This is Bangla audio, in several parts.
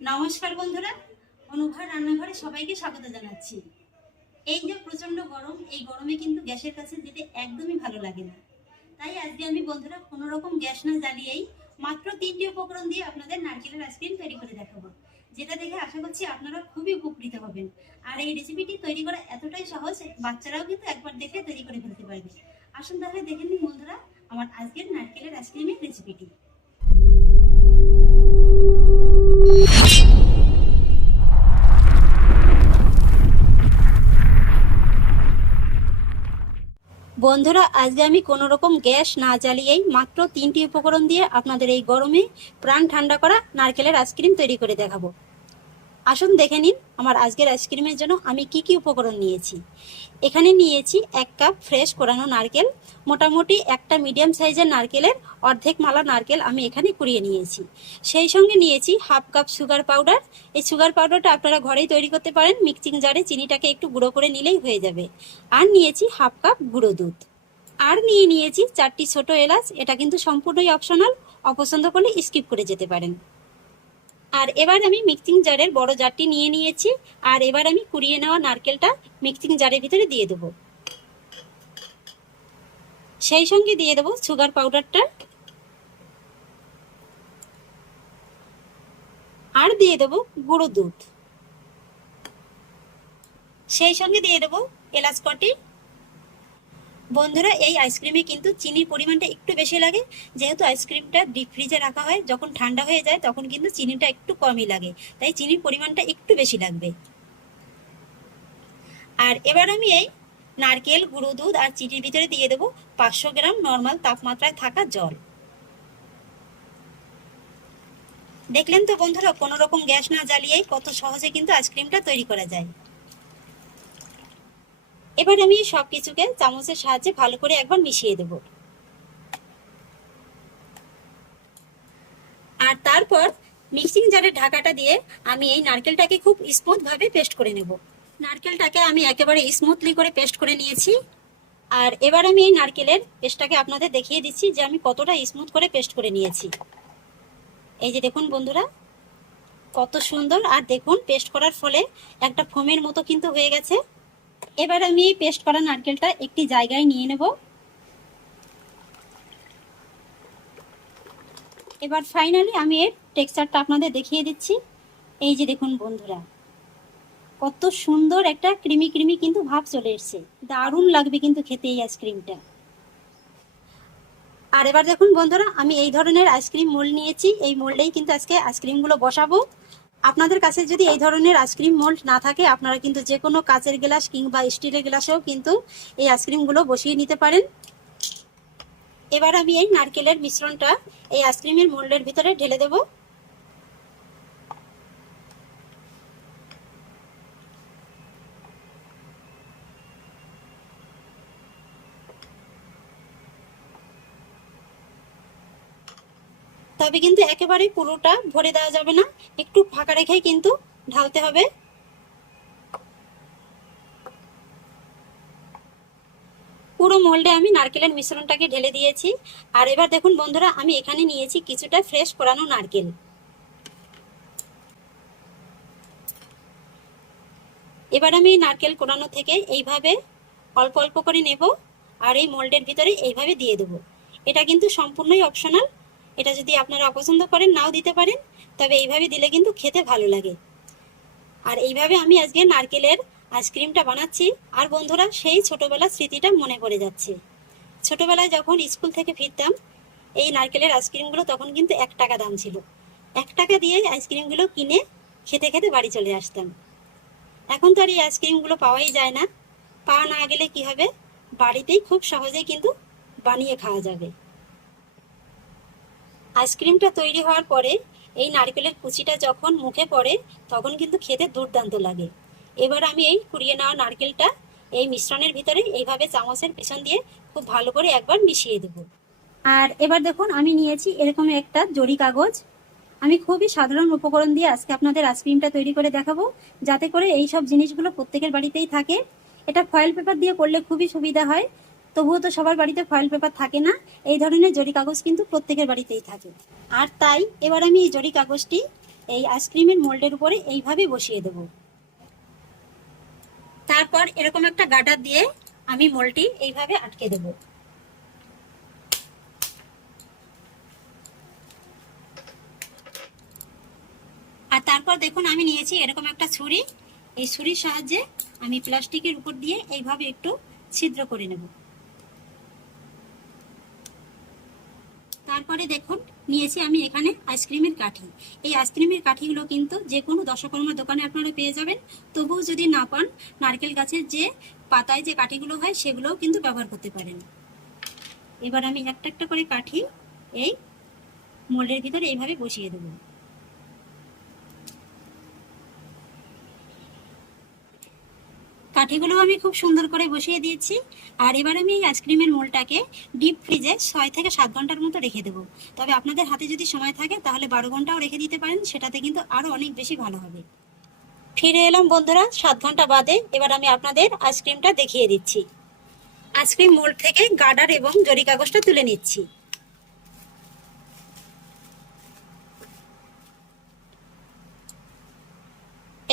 নমস্কার বন্ধুরা অনুঘর রান্নাঘরে সবাইকে স্বাগত জানাচ্ছি। এই যে প্রচণ্ড গরম, এই গরমে কিন্তু গ্যাসের কাছে যেতে একদমই ভালো লাগে না। তাই আজকে আমি বন্ধুরা কোনো রকম গ্যাস না জ্বালিয়েই মাত্র তিনটি উপকরণ দিয়ে আপনাদের নারকেলের আইসক্রিম তৈরি করে দেখাবো। যেটা দেখে আশা করছি আপনারা খুবই উপকৃত হবেন। আর এই রেসিপিটি তৈরি করা এতটাই সহজ, বাচ্চারাও কিন্তু একবার দেখে তৈরি করে ফেলতে পারবে। আসুন তাহলে দেখে নিন বন্ধুরা, আমার আজকের নারকেলের আইসক্রিমের রেসিপিটি বন্ধুরা, আজকে আমি কোনো রকম গ্যাস না জ্বালিয়েই মাত্র তিনটি উপকরণ দিয়ে আপনাদের এই গরমে প্রাণ ঠান্ডা করা নারকেলের আইসক্রিম তৈরি করে দেখাবো। আসুন দেখে নিন আমার আজকের আইসক্রিমের জন্য আমি কি কি উপকরণ নিয়েছি। এখানে নিয়েছি এক কাপ ফ্রেশ কোরানো নারকেল, মোটামুটি একটা মিডিয়াম সাইজের নারকেলের অর্ধেক মালা নারকেল আমি এখানে কুড়িয়ে নিয়েছি। সেই সঙ্গে নিয়েছি হাফ কাপ সুগার পাউডার। এই সুগার পাউডারটা আপনারা ঘরেই তৈরি করতে পারেন, মিক্সিং জারে চিনিটাকে একটু গুঁড়ো করে নিলেই হয়ে যাবে। আর নিয়েছি হাফ কাপ গুঁড়ো দুধ। আর নিয়ে নিয়েছি চারটি ছোট এলাচ, এটা কিন্তু সম্পূর্ণই অপশনাল অপছন্দ করলে স্কিপ করে যেতে পারেন। আর এবার আমি মিক্সিং জারের বড় জারটি নিয়ে নিয়েছি, আর এবার আমি কুড়িয়ে নেওয়া নারকেলটা মিক্সিং জারের ভিতরে দিয়ে দেবো। সেই সঙ্গে দিয়ে দেবো সুগার পাউডারটা আর দিয়ে দেবো গুঁড়ো দুধ। সেই সঙ্গে দিয়ে দেবো এলাচ কটি। বন্ধুরা, এই আইসক্রিমে কিন্তু চিনির পরিমাণটা একটু বেশি লাগে। যেহেতু আইসক্রিমটা ডিপ ফ্রিজে রাখা হয়, যখন ঠান্ডা হয়ে যায়, তখন কিন্তু চিনিটা একটু কমই লাগে। তাই চিনির পরিমাণটা একটু বেশি লাগবে। আর এবার আমি এই নারকেল, গুঁড়ো দুধ আর চিনির ভিতরে দিয়ে দেবো পাঁচশো গ্রাম নর্মাল তাপমাত্রায় থাকা জল। দেখলেন তো বন্ধুরা, কোনো রকম গ্যাস না জ্বালিয়েই কত সহজে কিন্তু আইসক্রিমটা তৈরি করা যায়। এবার আমি সব কিছুকে চামচের সাহায্যে ভালো করে একবার মিশিয়ে দেব। আর তারপর মিক্সিং জারের ঢাকাটা দিয়ে আমি এই নারকেলটাকে খুব স্মুথ ভাবে পেস্ট করে নেব। নারকেলটাকে আমি একেবারে স্মুথলি করে পেস্ট করে নিয়েছি। আর এবার আমি এই নারকেলের পেস্টটাকে আপনাদের দেখিয়ে দিচ্ছি যে আমি কতটা স্মুথ করে পেস্ট করে নিয়েছি। এই যে দেখুন বন্ধুরা, কত সুন্দর। আর দেখুন, পেস্ট করার ফলে একটা ফোমের মতো কিন্তু হয়ে গেছে। এবার আমি পেস্ট করা নারকেলটা একটি জায়গায় নিয়ে নেব। এবার ফাইনালি আমি এর টেক্সচারটা আপনাদের দেখিয়ে দিচ্ছি। এই যে দেখুন বন্ধুরা, কত সুন্দর একটা ক্রিমি ক্রিমি কিন্তু ভাব চলে এসছে। দারুণ লাগবে কিন্তু খেতে এই আইসক্রিমটা। আর এবার দেখুন বন্ধুরা, আমি এই ধরনের আইসক্রিম মোল্ড নিয়েছি। এই মোল্ডেই কিন্তু আজকে আইসক্রিমগুলো বসাবো। আপনাদের কাছে যদি এই ধরনের আইসক্রিম মোল্ড না থাকে, আপনারা কিন্তু যে কোনো কাচের গ্লাস কিংবা স্টিলের গ্লাসেও কিন্তু এই আইসক্রিমগুলো বসিয়ে নিতে পারেন। এবার আমি এই নারকেলের মিশ্রণটা এই আইসক্রিমের মোল্ডের ভিতরে ঢেলে দেব। তবে কিন্তু একেবারেই পুরোটা ভরে দেওয়া যাবে না। একটু ফাঁকা রেখেই কিন্তু ঢালতে হবে। পুরো মোল্ডে আমি নারকেলের মিশ্রণটাকে ঢেলে দিয়েছি। আর এবার দেখুন বন্ধুরা, আমি এখানে নিয়েছি কিছুটা ফ্রেশ কোরানো নারকেল। এবার আমি নারকেল কোরানো থেকে এইভাবে অল্প অল্প করে নেব। আর এই মোল্ডের ভিতরে এইভাবে দিয়ে দেবো। এটা কিন্তু সম্পূর্ণই অপশনাল এটা যদি আপনারা অপছন্দ করেন, নাও দিতে পারেন, তবে এইভাবে দিলে কিন্তু খেতে ভালো লাগে। আর এইভাবে আমি আজকে নারকেলের আইসক্রিমটা বানাচ্ছি। আর বন্ধুরা, সেই ছোটবেলার স্মৃতিটা মনে পড়ে যাচ্ছে। ছোটবেলায় যখন স্কুল থেকে ফিরতাম, এই নারকেলের আইসক্রিমগুলো তখন কিন্তু এক টাকা দাম ছিল। এক টাকা দিয়ে আইসক্রিমগুলো কিনে খেতে খেতে বাড়ি চলে আসতাম। এখন তো আর এই আইসক্রিমগুলো পাওয়াই যায় না। পাওয়া না গেলে কি হবে? বাড়িতেই খুব সহজেই কিন্তু বানিয়ে খাওয়া যাবে। আইসক্রিমটা তৈরি হওয়ার পরে এই নারকেলের কুচিটা যখন মুখে পড়ে, তখন কিন্তু খেতে দুর্দান্ত লাগে। এবার আমি এই কুড়িয়ে নেওয়া নারকেলটা এই মিশ্রণের ভিতরে এইভাবে চামচের পেছন দিয়ে খুব ভালো করে একবার মিশিয়ে দেব। আর এবার দেখুন, আমি নিয়েছি এরকম একটা জরি কাগজ। আমি খুবই সাধারণ উপকরণ দিয়ে আজকে আপনাদের আইসক্রিমটা তৈরি করে দেখাবো, যাতে করে এই সব জিনিসগুলো প্রত্যেকের বাড়িতেই থাকে। এটা ফয়েল পেপার দিয়ে করলে খুবই সুবিধা হয়। তবুও তো সবার বাড়িতে ফয়েল পেপার থাকে না। এই ধরনের জরি কাগজ কিন্তু প্রত্যেকের বাড়িতেই থাকে। আর তাই এবার আমি এই জরি কাগজটি এই আইসক্রিমের মোল্ডের উপরে এইভাবে বসিয়ে দেব। তারপর এরকম একটা গার্ডার দিয়ে আমি মোলটি এইভাবে আটকে দেব। আর তারপর দেখুন আমি নিয়েছি এরকম একটা ছুরি। এই ছুরির সাহায্যে আমি প্লাস্টিকের উপর দিয়ে এইভাবে একটু ছিদ্র করে নেব। তারপরে দেখুন, নিয়েছি আমি এখানে আইসক্রিমের কাঠি। এই আইসক্রিমের কাঠিগুলো কিন্তু যে কোনো দশকর্মার দোকানে আপনারা পেয়ে যাবেন। তবুও যদি না পান, নারকেল গাছের যে পাতায় যে কাঠিগুলো হয়, সেগুলোও কিন্তু ব্যবহার করতে পারেন। এবার আমি একটা একটা করে কাঠি এই মোল্ডের ভিতরে এইভাবে বসিয়ে দেবো। কাঠিগুলো আমি খুব সুন্দর করে বসিয়ে দিয়েছি। আর এবার আমি এই আইসক্রিমের মোলটাকে ডিপ ফ্রিজে ছয় থেকে সাত ঘণ্টার মতো রেখে দেবো। তবে আপনাদের হাতে যদি সময় থাকে, তাহলে বারো ঘন্টাও রেখে দিতে পারেন, সেটাতে কিন্তু আরও অনেক বেশি ভালো হবে। ফিরে এলাম বন্ধুরা, সাত ঘণ্টা বাদে এবার আমি আপনাদের আইসক্রিমটা দেখিয়ে দিচ্ছি। আইসক্রিম মোল্ড থেকে গার্ডার এবং জরি কাগজটা তুলে নিচ্ছি।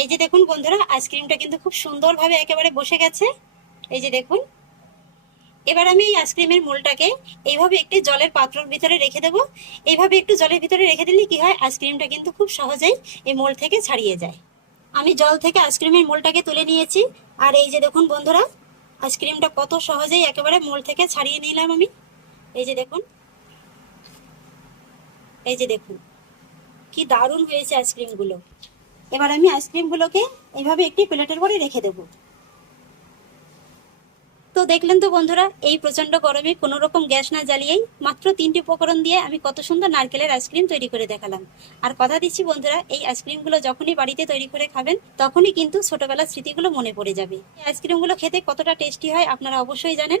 এই যে দেখুন বন্ধুরা আইসক্রিমটা কিন্তু খুব সুন্দরভাবে একেবারে বসে গেছে। এই যে দেখুন, এবার আমি এই আইসক্রিমের মোলটাকে এইভাবে একটি জলের পাত্রর ভিতরে রেখে দেবো। এইভাবে একটু জলের ভিতরে রেখে দিলে কি হয় আইসক্রিমটা কিন্তু খুব সহজেই এই মোল থেকে ছাড়িয়ে যায়। আমি জল থেকে আইসক্রিমের মোলটাকে তুলে নিয়েছি, আর এই যে দেখুন বন্ধুরা আইসক্রিমটা কত সহজেই একেবারে মোল থেকে ছাড়িয়ে নিলাম আমি। এই যে দেখুন, এই যে দেখুন, কি দারুণ হয়েছে আইসক্রিমগুলো এবার আমি আইসক্রিমগুলোকে এইভাবে একটি প্লেটের করে রেখে দেব। তো দেখলেন তো বন্ধুরা, এই প্রচণ্ড গরমে কোনো রকম গ্যাস না জ্বালিয়েই মাত্র তিনটি উপকরণ দিয়ে আমি কত সুন্দর নারকেলের আইসক্রিম তৈরি করে দেখালাম। আর কথা দিচ্ছি বন্ধুরা, এই আইসক্রিমগুলো যখনই বাড়িতে তৈরি করে খাবেন, তখনই কিন্তু ছোটবেলার স্মৃতিগুলো মনে পড়ে যাবে। এই আইসক্রিমগুলো খেতে কতটা টেস্টি হয় আপনারা অবশ্যই জানেন।